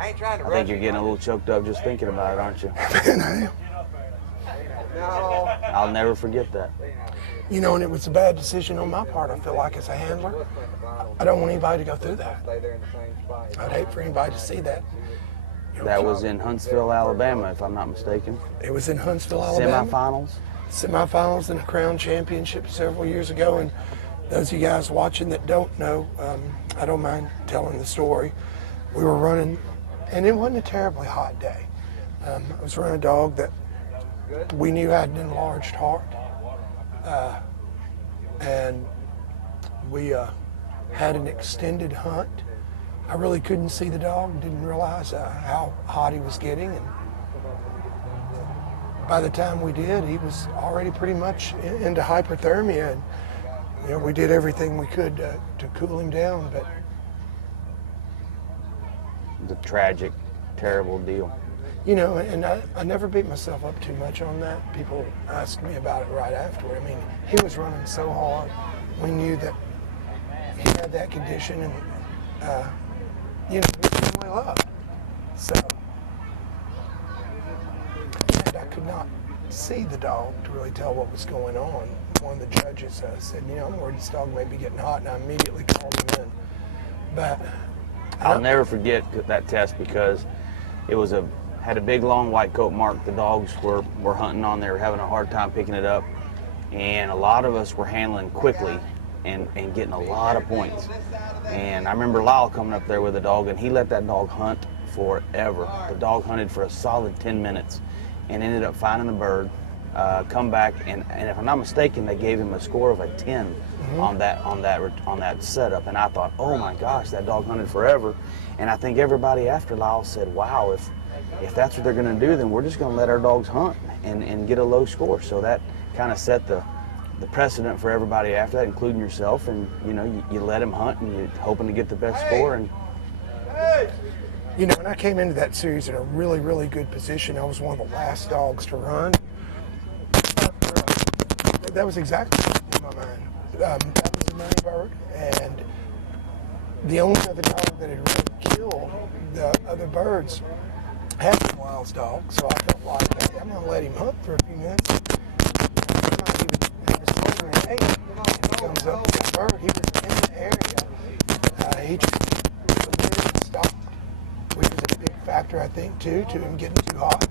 I think you're getting a little choked up just thinking about it, aren't you? And I am. I'll never forget that. You know, and it was a bad decision on my part, I feel like, as a handler. I don't want anybody to go through that. I'd hate for anybody to see that. That was in Huntsville, Alabama, if I'm not mistaken. It was in Huntsville, Alabama. Semifinals? Semifinals in the Crown Championship several years ago. And those of you guys watching that don't know, I don't mind telling the story. We were running, and it wasn't a terribly hot day. I was running a dog that we knew had an enlarged heart. And we had an extended hunt. I really couldn't see the dog, didn't realize how hot he was getting. And by the time we did, he was already pretty much into hyperthermia. And, you know, we did everything we could to cool him down, but The tragic, terrible deal. you know, and I never beat myself up too much on that. People asked me about it right afterward. I mean, he was running so hard. We knew that he had that condition, and you know, he was really loved. So, and I could not see the dog to really tell what was going on. One of the judges said, you know, I'm worried this dog may be getting hot, and I immediately called him in. But I'll never forget that test because it was had a big long white coat mark. The dogs were hunting on there, having a hard time picking it up, and a lot of us were handling quickly and getting a lot of points. And I remember Lyle coming up there with a dog, and he let that dog hunt forever. The dog hunted for a solid 10 minutes and ended up finding the bird, come back, and if I'm not mistaken, they gave him a score of a 10 on that setup. And I thought, oh my gosh, that dog hunted forever. And I think everybody after Lyle said, wow, if that's what they're going to do, then we're just going to let our dogs hunt and get a low score. So that kind of set the precedent for everybody after that, including yourself. And you know, you let him hunt, and you're hoping to get the best score. And you know, and I came into that series in a really, really good position. I was one of the last dogs to run. That was exactly in my mind. That was a money bird, and the only other dog that had really killed the other birds had been Lyle's dog. So I felt like, hey, I'm going to let him hunt for a few minutes. I might even have a sliver and hey, he comes up with the bird. He was in the area. He just stopped, which was a big factor, I think, too, to him getting too hot.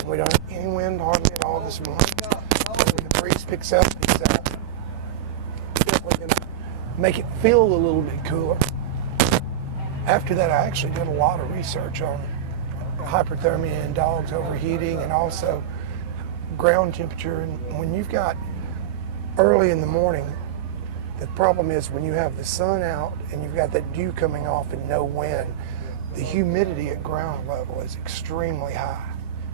And we don't have any wind hardly at all this morning. When the breeze picks up, he's definitely going to make it feel a little bit cooler. After that, I actually did a lot of research on hyperthermia in dogs overheating, and also ground temperature. And when you've got early in the morning, the problem is when you have the sun out and you've got that dew coming off and no wind, the humidity at ground level is extremely high.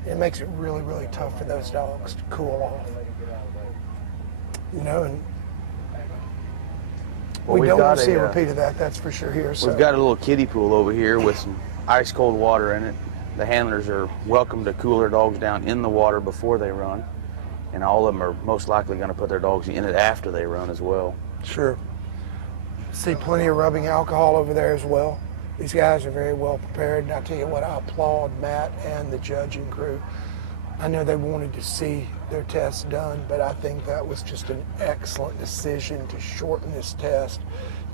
It makes it really, really tough for those dogs to cool off. You know, and we don't want to see a repeat of that, that's for sure here. So we've got a little kiddie pool over here with some ice cold water in it. The handlers are welcome to cool their dogs down in the water before they run, and all of them are most likely going to put their dogs in it after they run as well. Sure. See plenty of rubbing alcohol over there as well. These guys are very well prepared, and I tell you what, I applaud Matt and the judging crew. I know they wanted to see their test done, but I think that was just an excellent decision to shorten this test.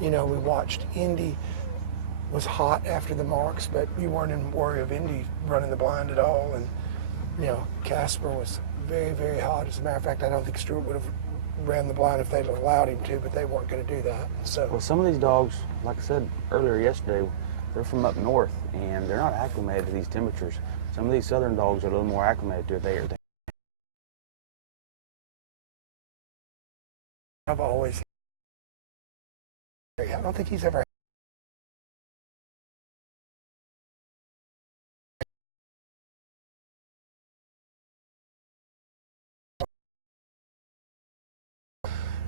You know, we watched Indy was hot after the marks, but you weren't in worry of Indy running the blind at all. And, you know, Casper was very, very hot. As a matter of fact, I don't think Stuart would have ran the blind if they'd allowed him to, but they weren't going to do that. So, well, some of these dogs, like I said earlier yesterday, they're from up north, and they're not acclimated to these temperatures. Some of these southern dogs are a little more acclimated to it. I've always, I don't think he's ever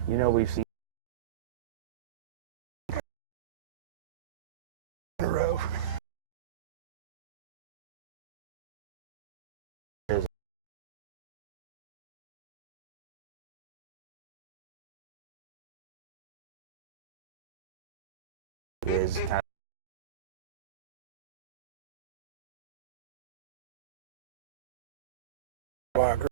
You know, we've seen in a row. is kind by a girl.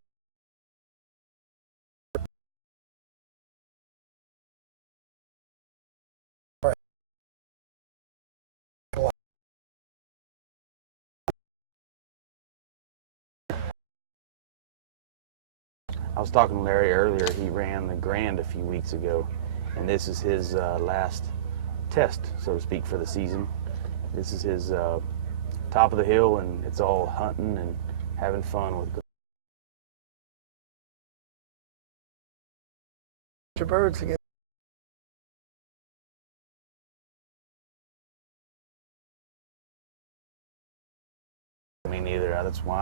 I was talking to Larry earlier. He ran the Grand a few weeks ago, and this is his last test, so to speak, for the season. This is his top of the hill, and it's all hunting and having fun with Your birds again. me neither. That's why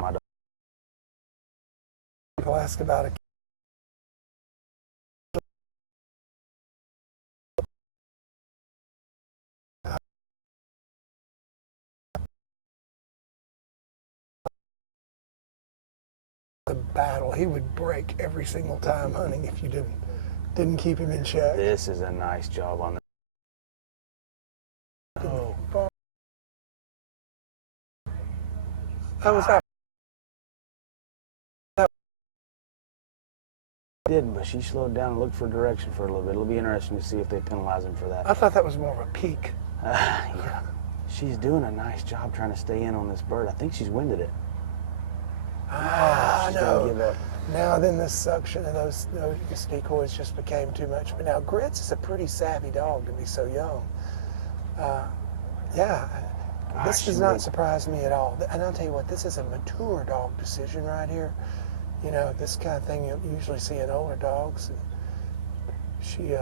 my dog. People ask about it. The battle. He would break every single time hunting if you didn't keep him in check. This is a nice job on the. Oh, that was that. Did, but she slowed down and looked for direction for a little bit. It'll be interesting to see if they penalize him for that. I thought that was more of a peak. Yeah, she's doing a nice job trying to stay in on this bird. I think she's winded it. She's gonna give up. Now then the suction of those decoys just became too much. But now Grits is a pretty savvy dog to be so young. Yeah, this does not surprise me at all. And I'll tell you what, this is a mature dog decision right here. You know, this kind of thing you usually see in older dogs. She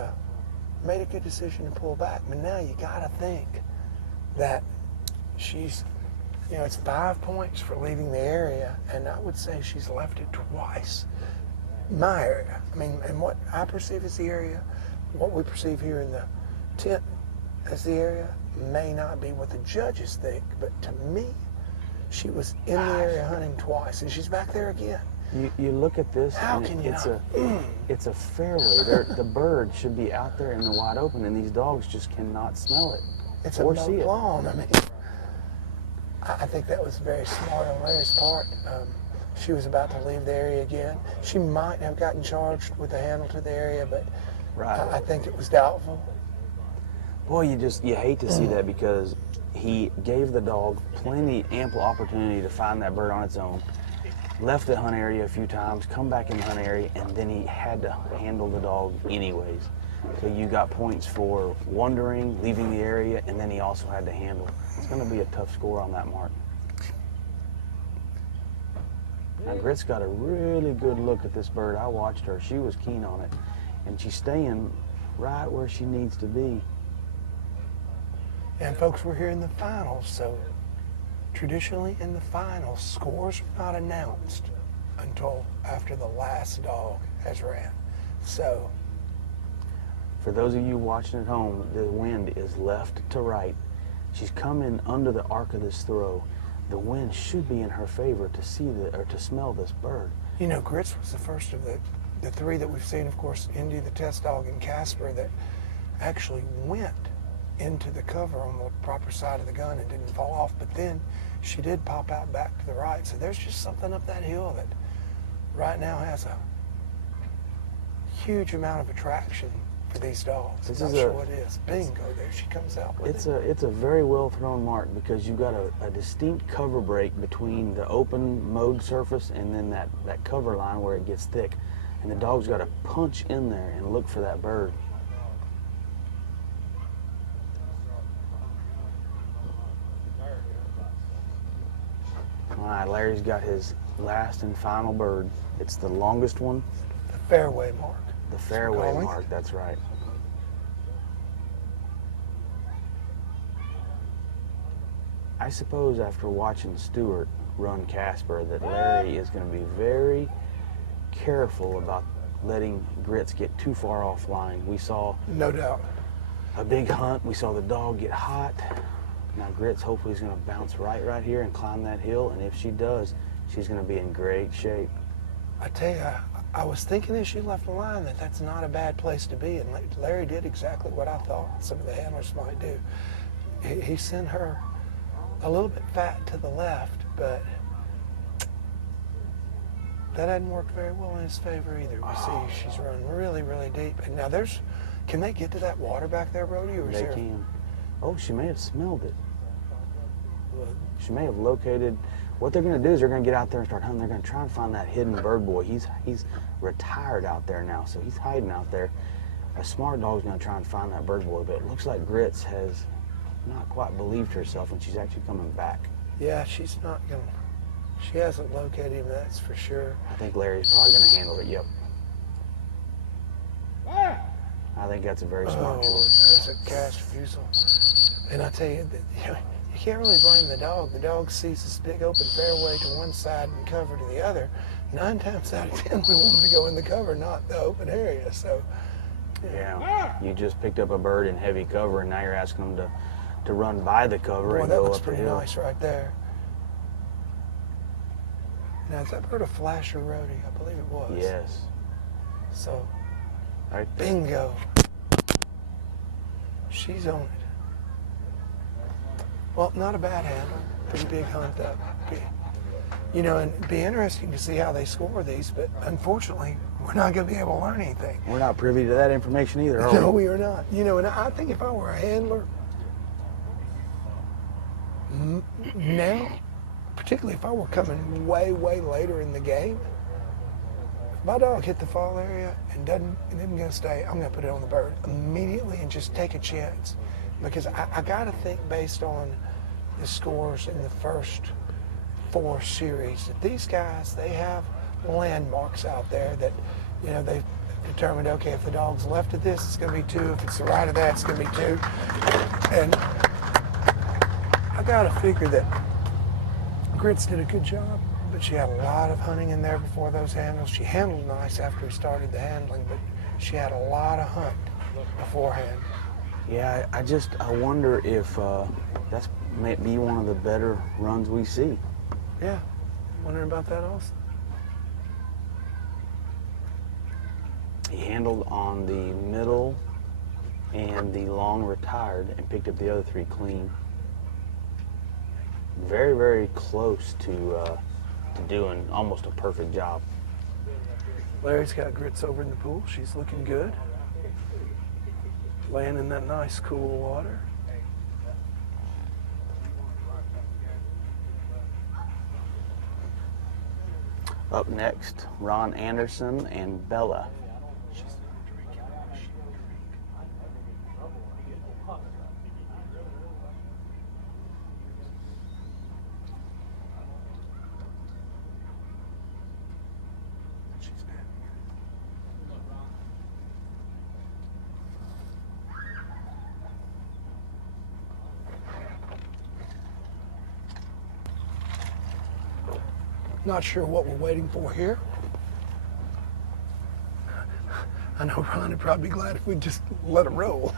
made a good decision to pull back, but now you gotta think that she's, you know, it's 5 points for leaving the area, and I would say she's left it twice. My area, I mean, and what I perceive as the area, what we perceive here in the tent as the area, may not be what the judges think, but to me, she was in the area hunting twice, and she's back there again. You look at this, How and can you it's a fairway. The bird should be out there in the wide open, and these dogs just cannot smell it It's or a see it. lawn. I mean, I think that was very smart on Larry's part. She was about to leave the area again. She might have gotten charged with a handle to the area, but I think it was doubtful. Boy, you hate to see that, because he gave the dog ample opportunity to find that bird on its own. Left the hunt area a few times, come back in the hunt area, and then he had to handle the dog anyways. So you got points for wandering, leaving the area, and then he also had to handle. It's going to be a tough score on that mark. Now Grit's got a really good look at this bird. I watched her. She was keen on it, and she's staying right where she needs to be. And folks, we're here in the finals, so traditionally in the finals, scores are not announced until after the last dog has ran. So, for those of you watching at home, the wind is left to right. She's coming under the arc of this throw. The wind should be in her favor to see to smell this bird. You know, Grits was the first of the three that we've seen, of course, Indy, the test dog, and Casper, that actually went into the cover on the proper side of the gun and didn't fall off. But then she did pop out back to the right. So there's just something up that hill that right now has a huge amount of attraction for these dogs. I'm not sure what it is. Bingo, there she comes out with it. It's a very well thrown mark, because you've got a distinct cover break between the open mowed surface and then that cover line where it gets thick. And the dog's got to punch in there and look for that bird. All right, Larry's got his last and final bird. It's the longest one. The fairway mark. The fairway mark, that's right. I suppose after watching Stuart run Casper that Larry is going to be very careful about letting Grits get too far offline. We saw No doubt. a big hunt. We saw the dog get hot. Now Grits hopefully is going to bounce right here and climb that hill, and if she does, she's going to be in great shape. I tell you, I was thinking as she left the line that that's not a bad place to be, and Larry did exactly what I thought some of the handlers might do. He sent her a little bit fat to the left, but that hadn't worked very well in his favor either. We see she's run really, really deep. And now can they get to that water back there, Brody? Or They can. Oh, she may have smelled it. She may have located. What they're going to do is they're going to get out there and start hunting. They're going to try and find that hidden bird boy. He's retired out there now, so he's hiding out there. A smart dog's going to try and find that bird boy, but it looks like Grits has not quite believed herself, and she's actually coming back. Yeah, she's not going to. She hasn't located him, that's for sure. I think Larry's probably going to handle it. Yep. I think that's a very smart choice. That's a cast refusal. And I tell you, you can't really blame the dog. The dog sees this big open fairway to one side and cover to the other. 9 times out of 10, we want them to go in the cover, not the open area. So, yeah, you just picked up a bird in heavy cover, and now you're asking them to run by the cover and go up the hill. That looks pretty nice right there. Now, is that bird a flasher roadie? I believe it was. Yes. So, right there. Bingo. She's on it. Well, not a bad handle. Pretty big hunt, though. You know, and it'd be interesting to see how they score these, but unfortunately, we're not going to be able to learn anything. We're not privy to that information either, are we? No, we are not. You know, and I think if I were a handler now, particularly if I were coming way, way later in the game, if my dog hit the fall area and isn't going to stay, I'm going to put it on the bird immediately and just take a chance. Because I got to think based on the scores in the first 4 series that these guys, they have landmarks out there that, you know, they've determined, okay, if the dog's left of this, it's going to be 2. If it's the right of that, it's going to be 2. And I got to figure that Grits did a good job, but she had a lot of hunting in there before those handles. She handled nice after we started the handling, but she had a lot of hunt beforehand. Yeah, I wonder if that's may be one of the better runs we see. Yeah, wondering about that also. He handled on the middle and the long retired and picked up the other 3 clean. Very, very close to doing almost a perfect job. Larry's got Grits over in the pool. She's looking good. Laying in that nice cool water. Up next, Ron Anderson and Bella. Not sure what we're waiting for here. I know Ron would probably be glad if we just let him roll.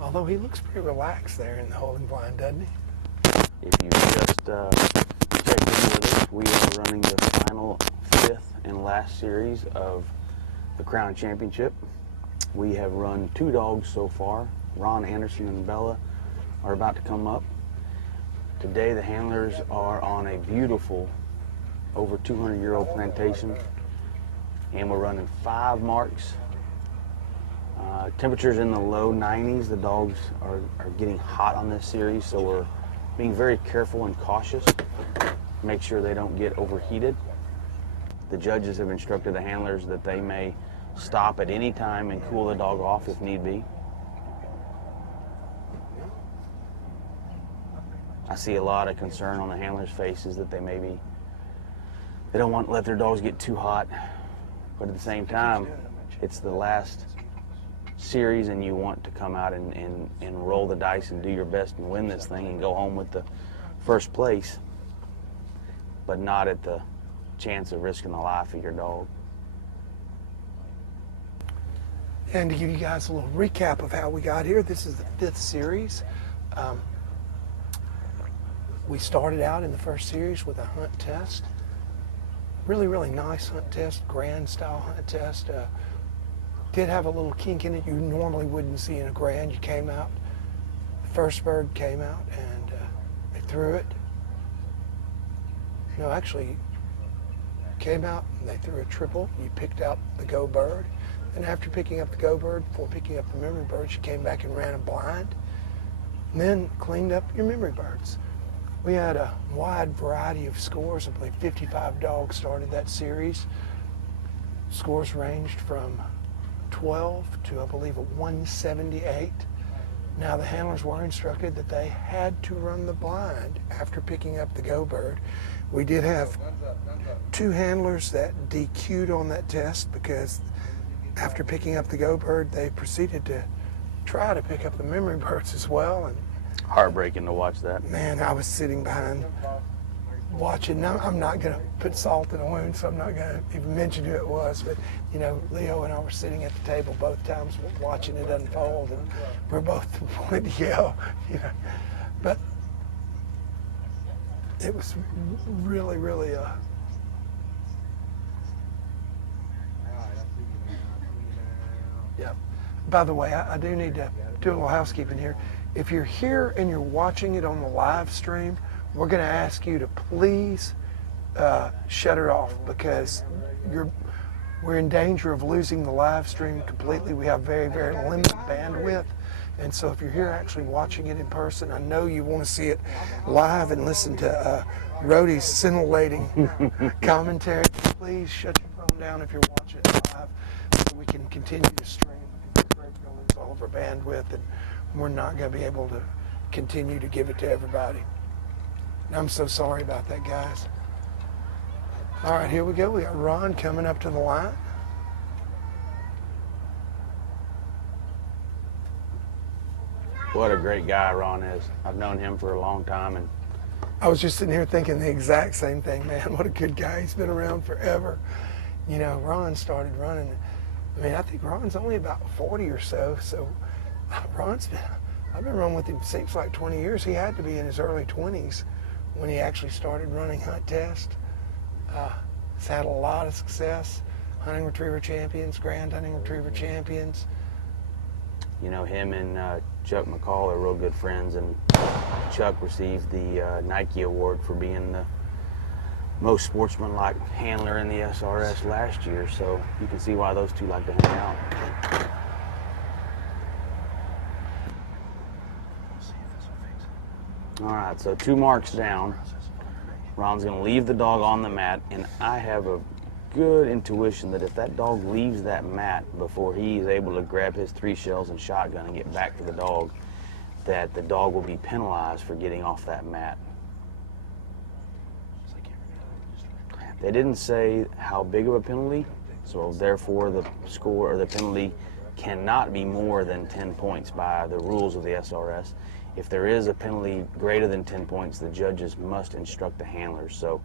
Although he looks pretty relaxed there in the holding blind, doesn't he? If you just checked in with us, we are running the final 5th and last series of the Crown Championship. We have run 2 dogs so far. Ron Anderson and Bella are about to come up. Today the handlers are on a beautiful over 200-year-old plantation, and we're running 5 marks. Temperatures in the low 90s. The dogs are getting hot on this series, so we're being very careful and cautious. Make sure they don't get overheated. The judges have instructed the handlers that they may stop at any time and cool the dog off if need be. I see a lot of concern on the handlers' faces that they don't want to let their dogs get too hot, but at the same time, it's the last series and you want to come out and roll the dice and do your best and win this thing and go home with the first place, but not at the chance of risking the life of your dog. And to give you guys a little recap of how we got here, this is the 5th series. We started out in the first series with a hunt test. Really, really nice hunt test, grand style hunt test. Did have a little kink in it you normally wouldn't see in a grand. You came out first bird came out and they threw it. No, actually, came out and they threw a triple. You picked out the go bird. And after picking up the go bird, before picking up the memory bird, you came back and ran a blind. And then cleaned up your memory birds. We had a wide variety of scores. I believe 55 dogs started that series. Scores ranged from 12 to, I believe, a 178. Now, the handlers were instructed that they had to run the blind after picking up the go bird. We did have 2 handlers that DQ'd on that test because after picking up the go bird, they proceeded to try to pick up the memory birds as well. And heartbreaking to watch that. man, I was sitting behind watching. Now, I'm not going to put salt in a wound, so I'm not going to even mention who it was. But, you know, Leo and I were sitting at the table both times watching it unfold, and we're both wanting to yell, you know. But it was really, really yeah. By the way, I do need to do a little housekeeping here. If you're here and you're watching it on the live stream, we're going to ask you to please shut it off because we're in danger of losing the live stream completely. We have very, very limited bandwidth. And so if you're here actually watching it in person, I know you want to see it live and listen to Rhodey's scintillating commentary. Please shut your phone down if you're watching it live so we can continue to stream. We're going to lose all of our bandwidth, and we're not going to be able to continue to give it to everybody. And I'm so sorry about that, guys. All right, here we go. We got Ron coming up to the line. What a great guy Ron is. I've known him for a long time, and I was just sitting here thinking the exact same thing, man. What a good guy. He's been around forever. You know, Ron started running. I mean, I think Ron's only about 40 or so. So I've been running with him seems like 20 years. He had to be in his early 20s when he actually started running hunt test. He's had a lot of success. Hunting retriever champions, grand hunting retriever champions. you know, him and Chuck McCall are real good friends, and Chuck received the Nike Award for being the most sportsmanlike handler in the SRS last year, so you can see why those two like to hang out. All right, so 2 marks down. Ron's going to leave the dog on the mat, and I have a good intuition that if that dog leaves that mat before he's able to grab his 3 shells and shotgun and get back to the dog, that the dog will be penalized for getting off that mat. They didn't say how big of a penalty, so therefore the score or the penalty cannot be more than 10 points by the rules of the SRS. If there is a penalty greater than 10 points, the judges must instruct the handlers. So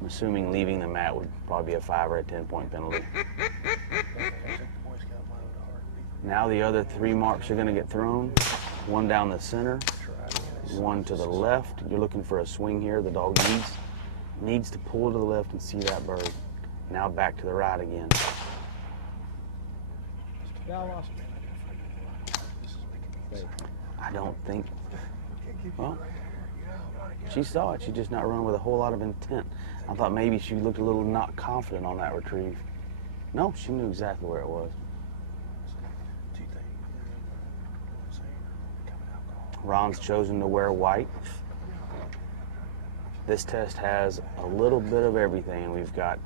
I'm assuming leaving the mat would probably be a 5 or a 10-point penalty. Now the other 3 marks are going to get thrown. 1 down the center, 1 to the left. You're looking for a swing here. The dog needs to pull to the left and see that bird. Now back to the right again. I don't think, well, she saw it. She just not running with a whole lot of intent. I thought maybe she looked a little not confident on that retrieve. No, she knew exactly where it was. Ron's chosen to wear white. This test has a little bit of everything. We've got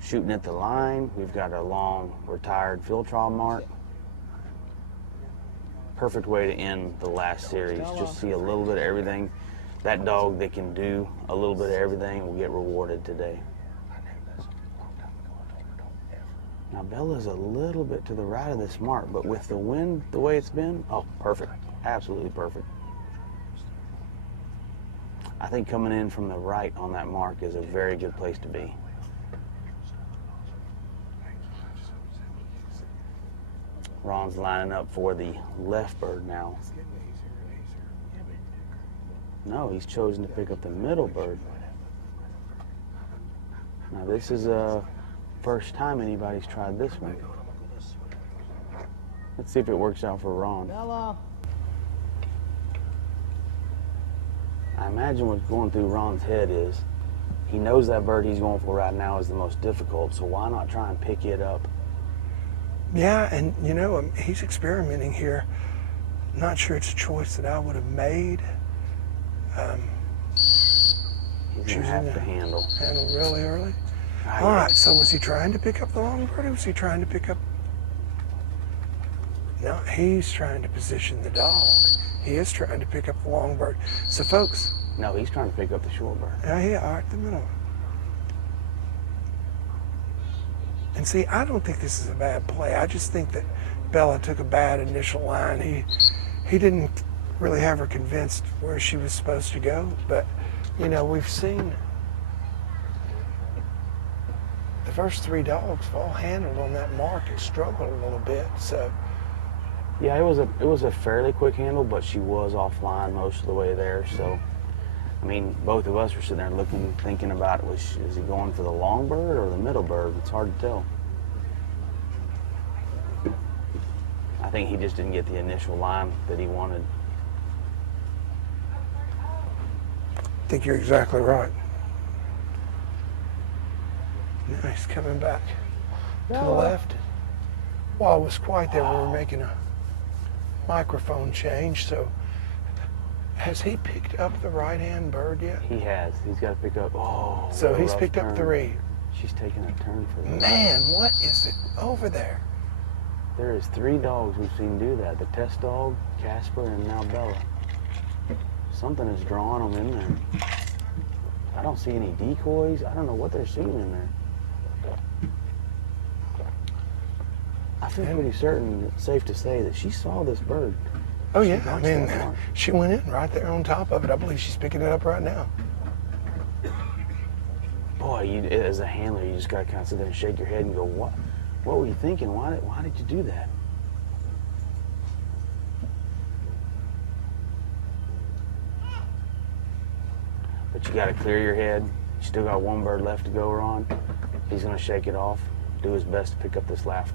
shooting at the line. We've got a long retired field trial mark. Perfect way to end the last series. Just see a little bit of everything. That dog that can do a little bit of everything will get rewarded today. Now Bella's a little bit to the right of this mark, but with the wind the way it's been, oh, perfect. Absolutely perfect. I think coming in from the right on that mark is a very good place to be. Ron's lining up for the left bird now. No, he's chosen to pick up the middle bird. Now this is a first time anybody's tried this one. Let's see if it works out for Ron. I imagine what's going through Ron's head is he knows that bird he's going for right now is the most difficult, so why not try and pick it up? Yeah, and you know, he's experimenting here. Not sure it's a choice that I would have made. He's going to have to handle really early. All right, so was he trying to pick up the long bird, or was he trying to pick up? No, he's trying to position the dog. He is trying to pick up the long bird. So, folks. No, he's trying to pick up the short bird. Yeah, all right, the middle. And see, I don't think this is a bad play. I just think that Bella took a bad initial line. He didn't really have her convinced where she was supposed to go. But, you know, we've seen the first 3 dogs have all handled on that mark and struggled a little bit. So, yeah, it was a fairly quick handle, but she was offline most of the way there. So, I mean, both of us were sitting there looking, thinking about, is he going for the long bird or the middle bird? It's hard to tell. I think he just didn't get the initial line that he wanted. I think you're exactly right. Now he's coming back to the left. While it was quiet there, we were making a microphone change, so has he picked up the right-hand bird yet? He has. He's got to pick up. Oh, so he's picked turn. Up 3. She's taking a turn for that. Man, what is it over there? There is 3 dogs we've seen do that. The test dog, Casper, and now Bella. Something is drawing them in there. I don't see any decoys. I don't know what they're seeing in there. I feel pretty certain, it's safe to say, that she saw this bird. Oh, yeah. I mean, she went in right there on top of it. I believe she's picking it up right now. Boy, as a handler, you just got to kind of sit there and shake your head and go, what were you thinking? Why did you do that? But you got to clear your head. You still got 1 bird left to go, Ron. He's going to shake it off, do his best to pick up this last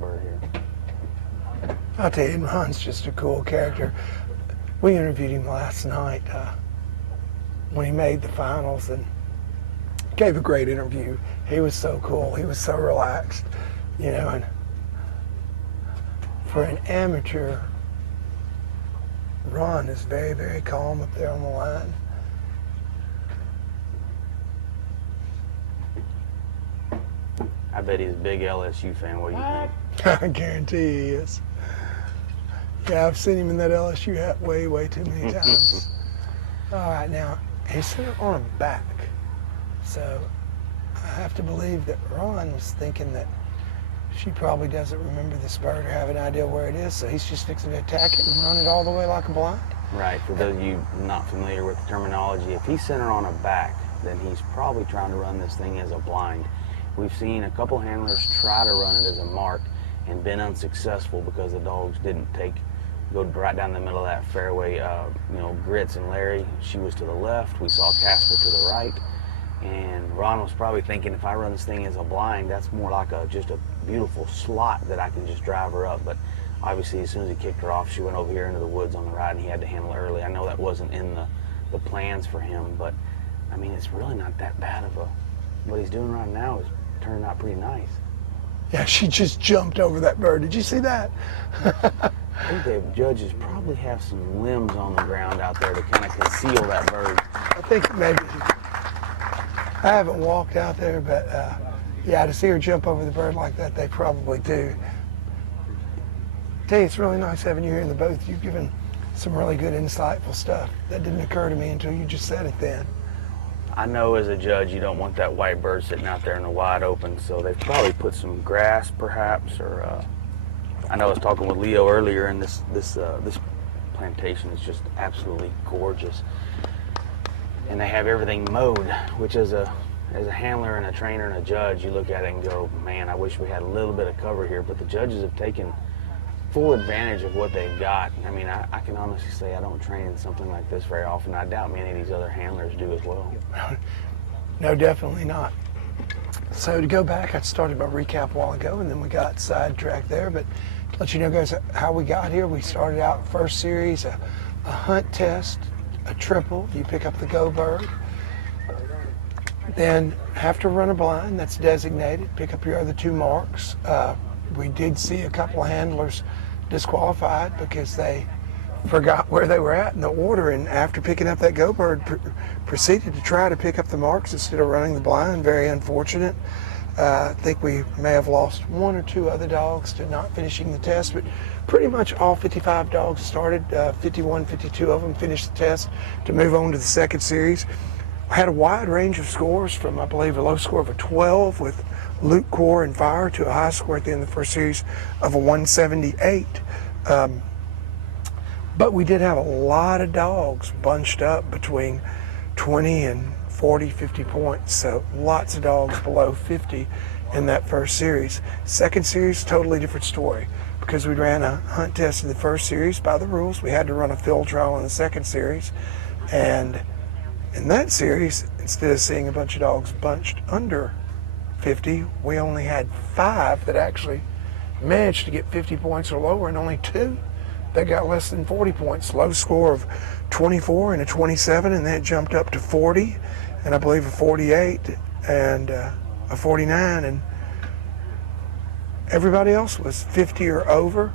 bird here. I'll tell you, Ron's just a cool character. We interviewed him last night when he made the finals and gave a great interview. He was so cool. He was so relaxed, you know. And for an amateur, Ron is very, very calm up there on the line. I bet he's a big LSU fan. What do you think? I guarantee he is. Yeah, I've seen him in that LSU hat way, way too many times. All right, now, he's sitting on a back. So I have to believe that Ron was thinking that she probably doesn't remember this bird or have an idea where it is, so he's just fixing to attack it and run it all the way like a blind. Right, for those of you not familiar with the terminology, if he's center on a back, then he's probably trying to run this thing as a blind. We've seen a couple handlers try to run it as a mark and been unsuccessful because the dogs didn't go right down the middle of that fairway. Grits and Larry, she was to the left. We saw Casper to the right. And Ron was probably thinking, if I run this thing as a blind, that's more like just a beautiful slot that I can just drive her up. But obviously, as soon as he kicked her off, she went over here into the woods on the right, and he had to handle her early. I know that wasn't in the plans for him, but I mean, it's really not that bad of what he's doing right now is turning out pretty nice. Yeah, she just jumped over that bird. Did you see that? I think the judges probably have some limbs on the ground out there to kind of conceal that bird. I think maybe. I haven't walked out there, but yeah, to see her jump over the bird like that, they probably do. Tell you, it's really nice having you here in the booth. You've given some really good, insightful stuff. That didn't occur to me until you just said it then. I know as a judge you don't want that white bird sitting out there in the wide open, so they've probably put some grass perhaps, or I know I was talking with Leo earlier, and this plantation is just absolutely gorgeous. And they have everything mowed, which as a handler and a trainer and a judge, you look at it and go, man, I wish we had a little bit of cover here. But the judges have taken full advantage of what they've got. I mean, I can honestly say I don't train in something like this very often. I doubt many of these other handlers do as well. No, definitely not. So to go back, I started my recap a while ago, and then we got sidetracked there. But to let you know, guys, how we got here, we started out first series, a hunt test a triple, you pick up the go bird. Then have to run a blind that's designated, pick up your other 2 marks. We did see a couple of handlers disqualified because they forgot where they were at in the order, and after picking up that go bird, proceeded to try to pick up the marks instead of running the blind. Very unfortunate. I think we may have lost 1 or 2 other dogs to not finishing the test, but pretty much all 55 dogs started. 51, 52 of them finished the test to move on to the second series. I had a wide range of scores from, I believe, a low score of a 12 with Luke, Core, and Fire to a high score at the end of the first series of a 178. But we did have a lot of dogs bunched up between 20 and 40, 50 points. So lots of dogs below 50 in that first series. Second series, totally different story. Because we ran a hunt test in the first series by the rules, we had to run a field trial in the second series. And in that series, instead of seeing a bunch of dogs bunched under 50, we only had 5 that actually managed to get 50 points or lower, and only 2 that got less than 40 points. Low score of 24 and a 27, and then it jumped up to 40, and I believe a 48 and a 49, and everybody else was 50 or over.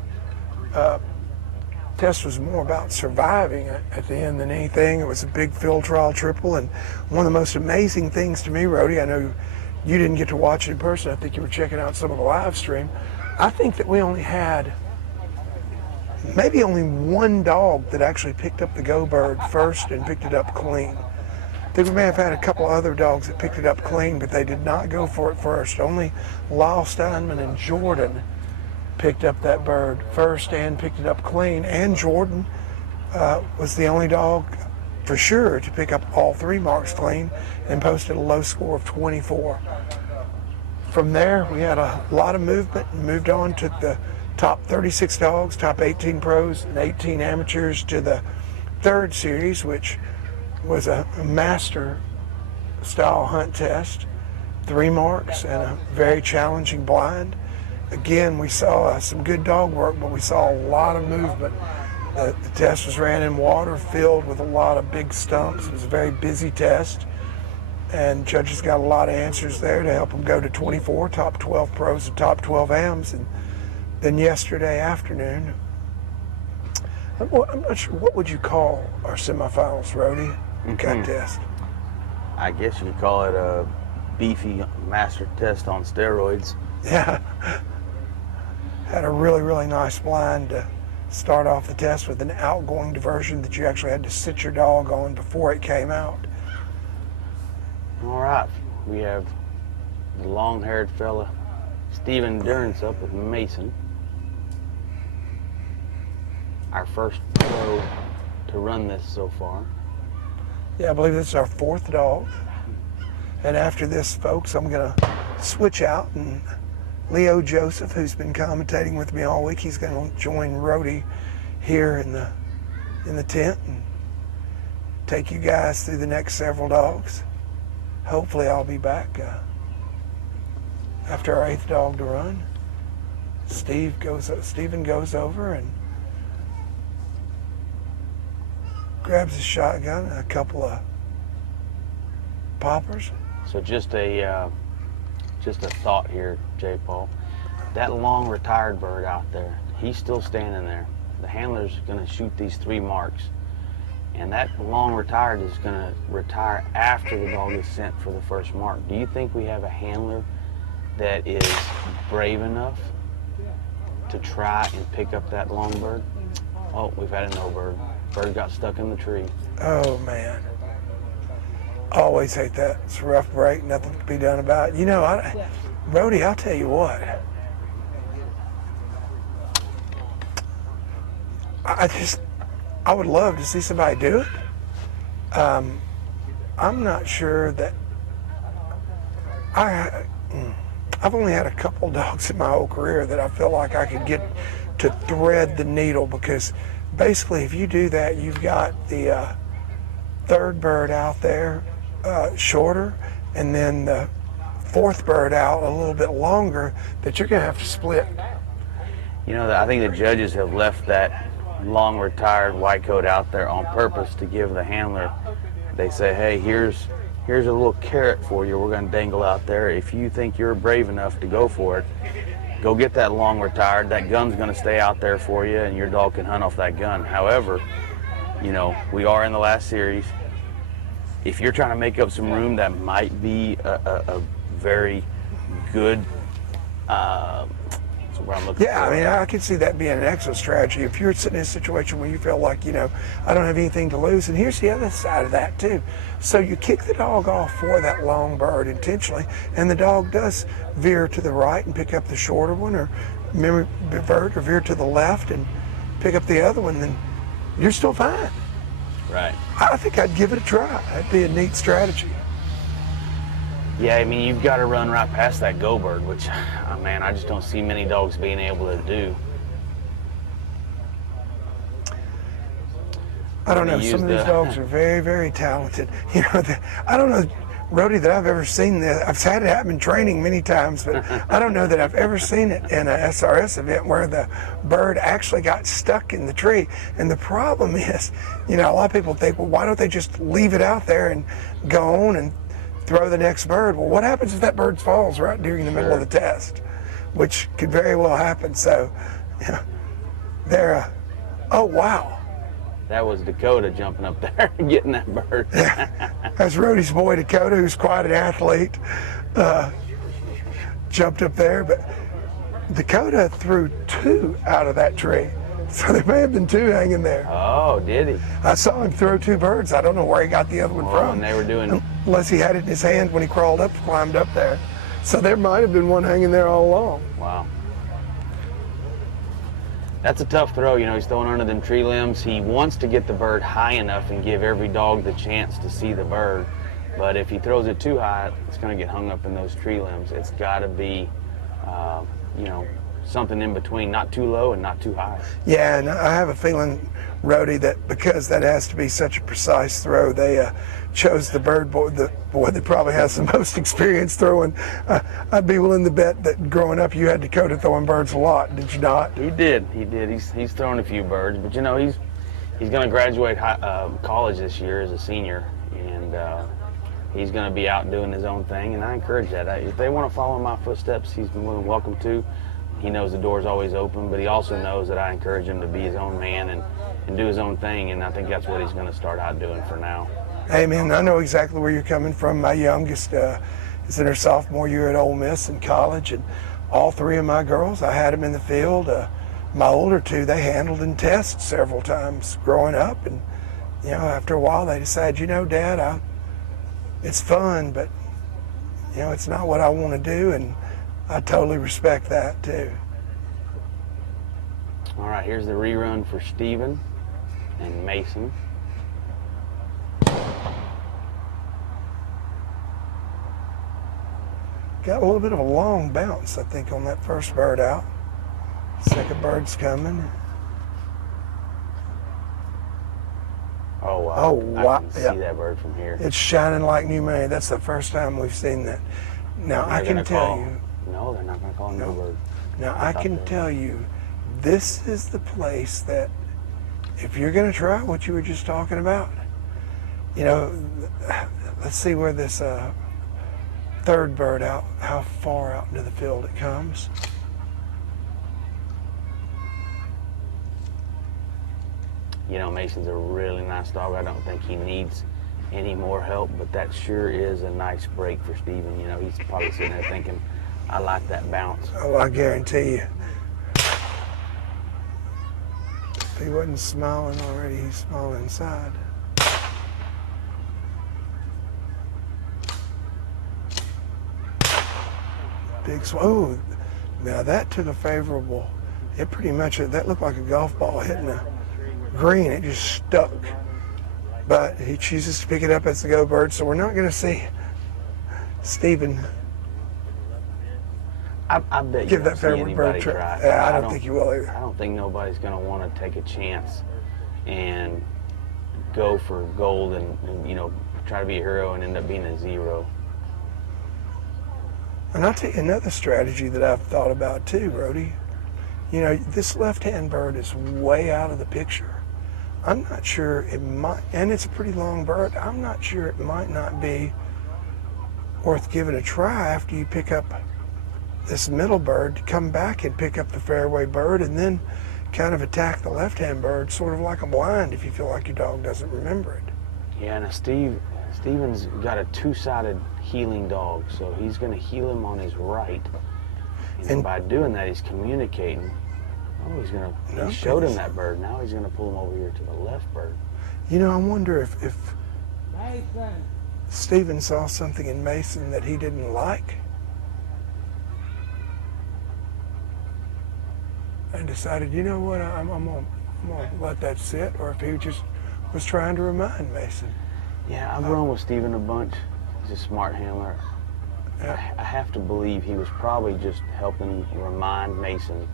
Test was more about surviving at the end than anything. It was a big field trial triple, and one of the most amazing things to me, Rhodey, I know you didn't get to watch it in person. I think you were checking out some of the live stream. I think that we only had maybe only 1 dog that actually picked up the go bird first and picked it up clean. I think we may have had a couple other dogs that picked it up clean, but they did not go for it first. Only Lyle Steinman and Jordan picked up that bird first and picked it up clean, and Jordan was the only dog for sure to pick up all 3 marks clean and posted a low score of 24. From there, we had a lot of movement and moved on to the top 36 dogs, top 18 pros and 18 amateurs to the third series, which was a master style hunt test, 3 marks and a very challenging blind. Again, we saw some good dog work, but we saw a lot of movement. The test was ran in water filled with a lot of big stumps. It was a very busy test, and judges got a lot of answers there to help them go to 24, top 12 pros and top 12 AMs. And then yesterday afternoon, I'm not sure, what would you call our semifinals, Rhodey? Cut test. I guess you could call it a beefy master test on steroids. Yeah. Had a really, really nice blind to start off the test with an outgoing diversion that you actually had to sit your dog on before it came out. All right, we have the long-haired fella, Stephen Durrance, up with Mason. Our first pro to run this so far. Yeah, I believe this is our 4th dog. And after this, folks, I'm going to switch out, and Leo Joseph, who's been commentating with me all week, he's going to join Rhodey here in the tent and take you guys through the next several dogs. Hopefully I'll be back after our 8th dog to run. Stephen goes over and grabs his shotgun and a couple of poppers. So just a thought here, J. Paul. That long retired bird out there, he's still standing there. The handler's going to shoot these 3 marks, and that long retired is going to retire after the dog is sent for the first mark. Do you think we have a handler that is brave enough to try and pick up that long bird? Oh, we've had a no bird. Bird got stuck in the tree. Oh, man. Always hate that. It's a rough break, nothing to be done about it. You know, Rhodey, I'll tell you what. I would love to see somebody do it. I'm not sure that I've only had a couple dogs in my whole career that I feel like I could get to thread the needle, because basically if you do that, you've got the 3rd bird out there shorter, and then the 4th bird out a little bit longer that you're going to have to split. You know, I think the judges have left that long retired white coat out there on purpose to give the handler. They say, hey, here's a little carrot for you. We're going to dangle out there. If you think you're brave enough to go for it, go get that long retired. That gun's going to stay out there for you, and your dog can hunt off that gun. However, you know, we are in the last series. If you're trying to make up some room, that might be a very good. That's what I'm looking for. Yeah, I mean, I can see that being an excellent strategy. If you're sitting in a situation where you feel like, you know, I don't have anything to lose, and here's the other side of that too. So you kick the dog off for that long bird intentionally, and the dog does veer to the right and pick up the shorter one, or memory bird, or veer to the left and pick up the other one, then you're still fine. Right. I think I'd give it a try. That'd be a neat strategy. Yeah, I mean, you've got to run right past that go bird, which, man, I just don't see many dogs being able to do. I don't know. Some of these dogs are very, very talented. You know, I don't know, Rody, that I've ever seen this. I've had it happen in training many times, but I don't know that I've ever seen it in an SRS event where the bird actually got stuck in the tree. And the problem is, you know, a lot of people think, well, why don't they just leave it out there and go on and throw the next bird? Well, what happens if that bird falls right during the middle of the test, which could very well happen. So, you know, they're, oh, wow. That was Dakota jumping up there and getting that bird. Yeah, that's Rody's boy Dakota, who's quite an athlete, jumped up there. But Dakota threw 2 out of that tree, so there may have been 2 hanging there. Oh, did he? I saw him throw 2 birds. I don't know where he got the other one from. And they were doing, unless he had it in his hand when he climbed up there. So there might have been one hanging there all along. Wow. That's a tough throw. You know, he's throwing under them tree limbs. He wants to get the bird high enough and give every dog the chance to see the bird. But if he throws it too high, it's going to get hung up in those tree limbs. It's got to be, you know, something in between, not too low and not too high. Yeah, and I have a feeling, Rody, that because that has to be such a precise throw, they chose the bird boy, the boy that probably has the most experience throwing. I'd be willing to bet that growing up you had Dakota throwing birds a lot, did you not? He did. He's thrown a few birds, but you know, he's going to graduate college this year as a senior, and he's going to be out doing his own thing, and I encourage that. If they want to follow in my footsteps, he's more than welcome to. He knows the door's always open, but he also knows that I encourage him to be his own man and do his own thing, and I think that's what he's going to start out doing for now. Hey, man, I know exactly where you're coming from. My youngest is in her sophomore year at Ole Miss in college, and all 3 of my girls, I had them in the field. My older 2, they handled in tests several times growing up, and, you know, after a while they decided, you know, Dad, it's fun, but, you know, it's not what I want to do, and I totally respect that too. All right, here's the rerun for Steven and Mason. Got a little bit of a long bounce, I think, on that first bird out. Second bird's coming. Oh, wow. Oh, wow. I can see that bird from here. It's shining like new money. That's the first time we've seen that. Now, I can tell you. No, they're not going to call him no bird. Now, I can tell you, this is the place that, if you're going to try what you were just talking about, you know, let's see where this third bird out, how far out into the field it comes. You know, Mason's a really nice dog. I don't think he needs any more help, but that sure is a nice break for Steven. You know, he's probably sitting there thinking, I like that bounce. Oh, I guarantee you. If he wasn't smiling already, he's smiling inside. Big oh, now that took a favorable, it pretty much, that looked like a golf ball hitting a green. It just stuck. But he chooses to pick it up as the go bird, so we're not going to see Steven I bet you give that see favorable bird try. Yeah, I don't think you will either. I don't think nobody's going to want to take a chance and go for gold and, you know, try to be a hero and end up being a 0. And I'll tell you another strategy that I've thought about too, Rody. You know, this left-hand bird is way out of the picture. I'm not sure it might, and it's a pretty long bird. I'm not sure it might not be worth giving a try after you pick up this middle bird to come back and pick up the fairway bird and then kind of attack the left-hand bird, sort of like a blind if you feel like your dog doesn't remember it. Yeah, now Steven's got a two-sided healing dog, so he's going to heal him on his right. And by doing that, he's communicating. Oh, he showed him that bird. Now he's going to pull him over here to the left bird. You know, I wonder if Steven saw something in Mason that he didn't like and decided, you know what, I'm going to let that sit, or if he just was trying to remind Mason. Yeah, I've run with Steven a bunch. He's a smart handler. Yeah. I have to believe he was probably just helping remind Mason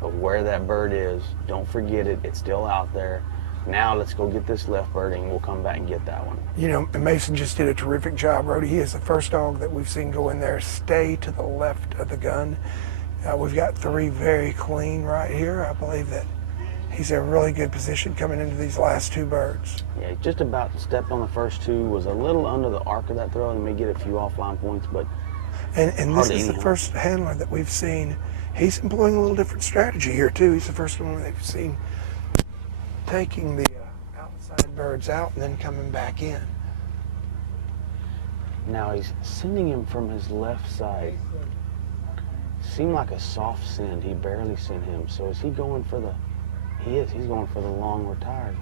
of where that bird is. Don't forget it. It's still out there. Now let's go get this left bird and we'll come back and get that one. You know, Mason just did a terrific job, Rody. He is the first dog that we've seen go in there, stay to the left of the gun. We've got 3 very clean right here. I believe that he's in a really good position coming into these last 2 birds. Yeah, just about stepped on the first 2, was a little under the arc of that throw and may get a few offline points, but and this is the first handler that we've seen. He's employing a little different strategy here too. He's the first one they've seen taking the outside birds out and then coming back in. Now he's sending him from his left side. Seemed like a soft send. He barely sent him. So is he going for the... He is. He's going for the long retired.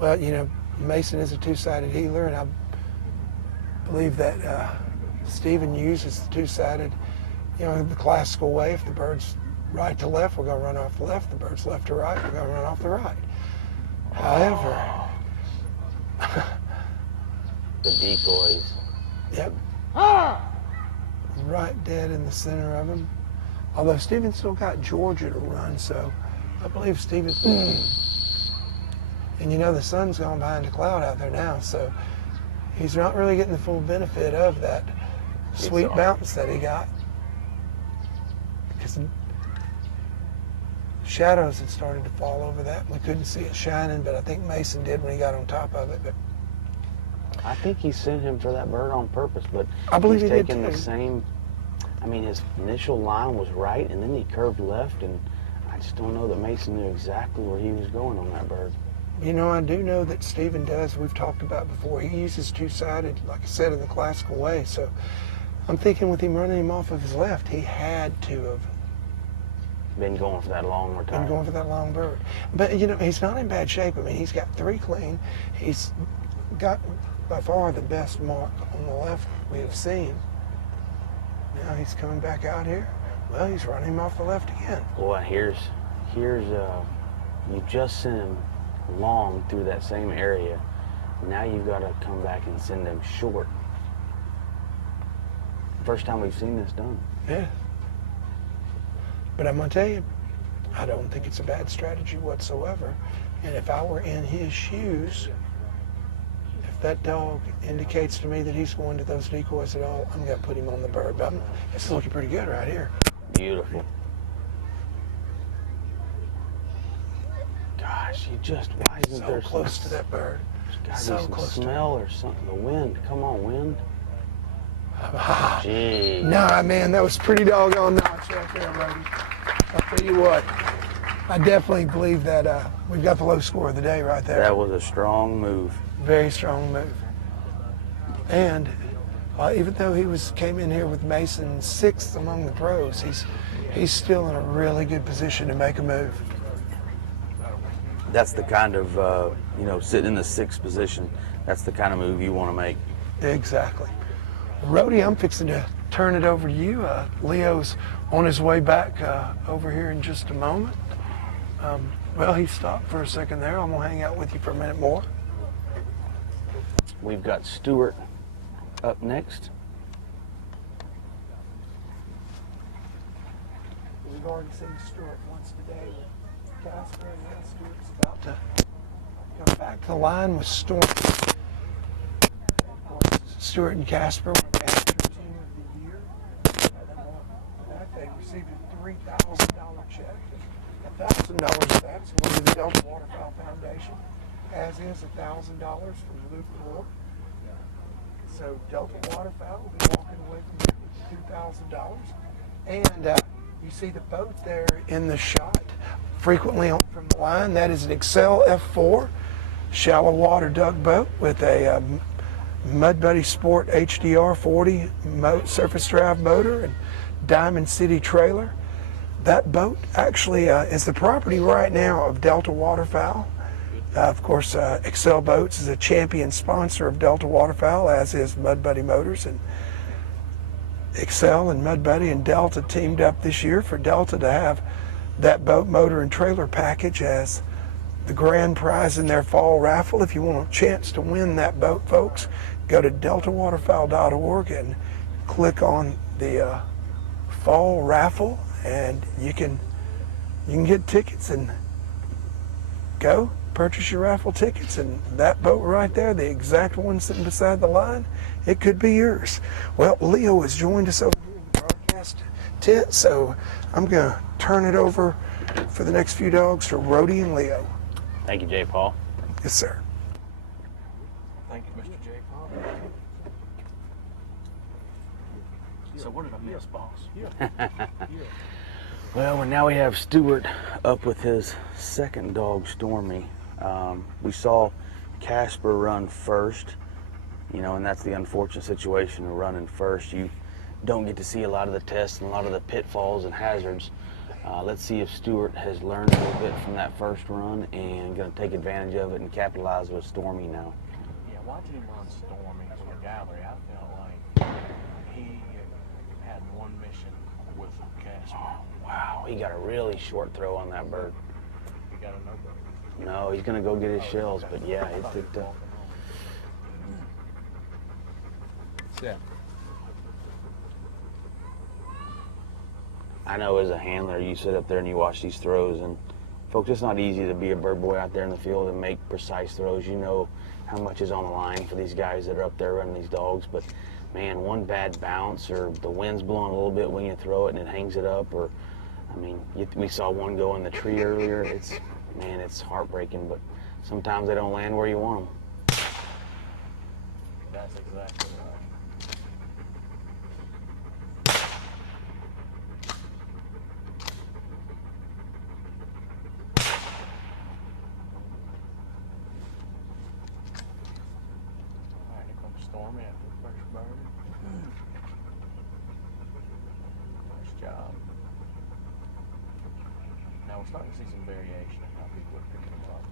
Well, you know, Mason is a two-sided healer, and I believe that Steven uses the two-sided, you know, the classical way. If the bird's right to left, we're going to run off the left. The bird's left to right, we're going to run off the right. However... The decoys. Yep. Right dead in the center of him. Although Steven's still got Georgia to run, so I believe Steven... And you know, the sun's gone behind a cloud out there now, so he's not really getting the full benefit of that sweet bounce that he got. Because shadows had started to fall over that. We couldn't see it shining, but I think Mason did when he got on top of it. But I think he sent him for that bird on purpose, but I believe he's he did taking too. the same... I mean, his initial line was right, and then he curved left, and I just don't know that Mason knew exactly where he was going on that bird. You know, I do know that Steven does. We've talked about before. He uses two-sided, like I said, in the classical way. So I'm thinking with him running him off of his left, he had to have Been going for that long retire. been going for that long bird. But, you know, he's not in bad shape. I mean, he's got 3 clean. He's got by far the best mark on the left we have seen. Now he's coming back out here. Well, he's running him off the left again. Boy, here's you just sent him long through that same area. Now you've got to come back and send him short. First time we've seen this done. Yeah. But I'm going to tell you, I don't think it's a bad strategy whatsoever. And if I were in his shoes, if that dog indicates to me that he's going to those decoys at all, I'm going to put him on the bird. But it's looking pretty good right here. Beautiful. Gosh, why isn't there So close to that bird. There's So got to be close some to smell or something. The wind. Come on, wind. Gee. Nah, man, that was pretty doggone notch right there, buddy. I'll tell you what, I definitely believe that we've got the low score of the day right there. That was a strong move. Very strong move. And even though he came in here with Mason 6th among the pros, he's still in a really good position to make a move. That's the kind of, sitting in the 6th position, that's the kind of move you want to make. Exactly. Rody, I'm fixing to turn it over to you. Leo's on his way back over here in just a moment. Well, he stopped for a second there. I'm going to hang out with you for a minute more. We've got Stuart up next. We've already seen Stuart once today with Casper, and now Stuart's about to come back to the line with Stormy. Of course, Stuart and Casper were the amateur team of the year. They received a $3,000 check. $1,000 of that's going to the Delta Waterfowl Foundation, as is $1,000 from Luke Moore. So Delta Waterfowl will be walking away from here with $2,000. And you see the boat there in the shot, frequently from the line. That is an Excel F4 shallow water tugboat with a Mud Buddy Sport HDR 40 surface drive motor and Diamond City trailer. That boat actually is the property right now of Delta Waterfowl. Of course, Excel Boats is a champion sponsor of Delta Waterfowl, as is Mud Buddy Motors. And Excel and Mud Buddy and Delta teamed up this year for Delta to have that boat, motor, and trailer package as the grand prize in their fall raffle. If you want a chance to win that boat, folks, go to deltawaterfowl.org and click on the fall raffle, and you can get tickets and go purchase your raffle tickets. And that boat right there, the exact one sitting beside the line, it could be yours. Well, Leo has joined us over here in the broadcast tent, so I'm going to turn it over for the next few dogs to Rhodey and Leo. Thank you, J. Paul. Yes, sir. Thank you, Mr. J. Paul. So what did I miss, boss? Well, now we have Stuart up with his second dog, Stormy. We saw Casper run first, and that's the unfortunate situation of running first. You don't get to see a lot of the tests and a lot of the pitfalls and hazards. Let's see if Stuart has learned a little bit from that first run and going to take advantage of it and capitalize with Stormy now. Yeah, watching him run Stormy from the gallery, I felt like he had one mission with Casper. Wow, he got a really short throw on that bird. He got a no bird. No, he's going to go get his shells, but yeah, it did. Yeah. I know as a handler, you sit up there and you watch these throws, and folks, it's not easy to be a bird boy out there in the field and make precise throws. You know how much is on the line for these guys that are up there running these dogs, but man, one bad bounce or the wind's blowing a little bit when you throw it and it hangs it up, or we saw one go in the tree earlier. It's heartbreaking, but sometimes they don't land where you want them. That's exactly right. Stormy after the first bird. Nice job. Now we're starting to see some variation in how people are picking them up.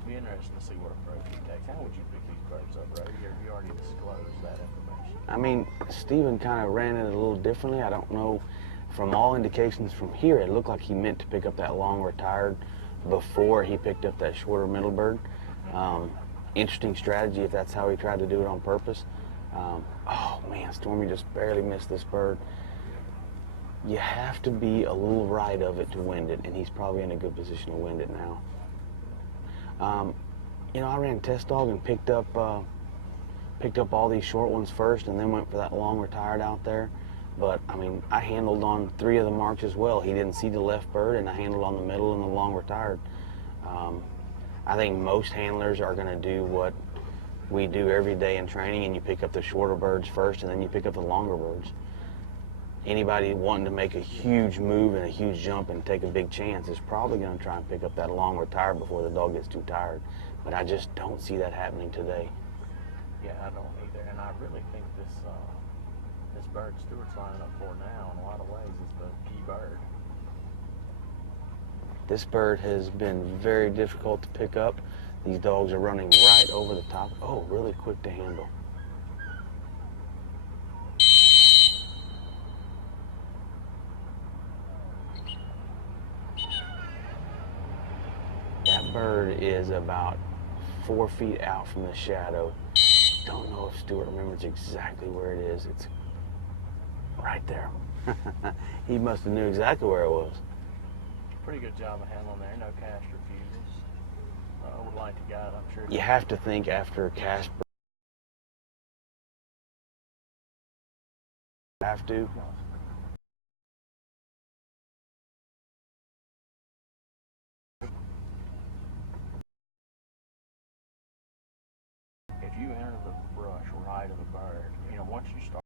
It'd be interesting to see what approach he takes. How would you pick these birds up, Ray? You already disclosed that information. Stephen kind of ran it a little differently. I don't know. From all indications from here, it looked like he meant to pick up that long retired before he picked up that shorter middle bird. Interesting strategy if that's how he tried to do it on purpose. Oh man, Stormy just barely missed this bird. You have to be a little right of it to wind it, and he's probably in a good position to wind it now. I ran test dog and picked up all these short ones first, and then went for that long retired out there. But I handled on 3 of the marks as well. He didn't see the left bird, and I handled on the middle and the long retired. I think most handlers are going to do what we do every day in training, and you pick up the shorter birds first, and then you pick up the longer birds. Anybody wanting to make a huge move and a huge jump and take a big chance is probably going to try and pick up that long retired before the dog gets too tired. But I just don't see that happening today. Yeah, I don't either. And I really think this bird Stuart's lining up for now, in a lot of ways, is the key bird. This bird has been very difficult to pick up. These dogs are running right over the top. Oh, really quick to handle. That bird is about 4 feet out from the shadow. Don't know if Stuart remembers exactly where it is. It's right there. He must have knew exactly where it was. Pretty good job of handling there. No cast refusals. I would like to guide, I'm sure. You have to think after Casper. Have to. once you start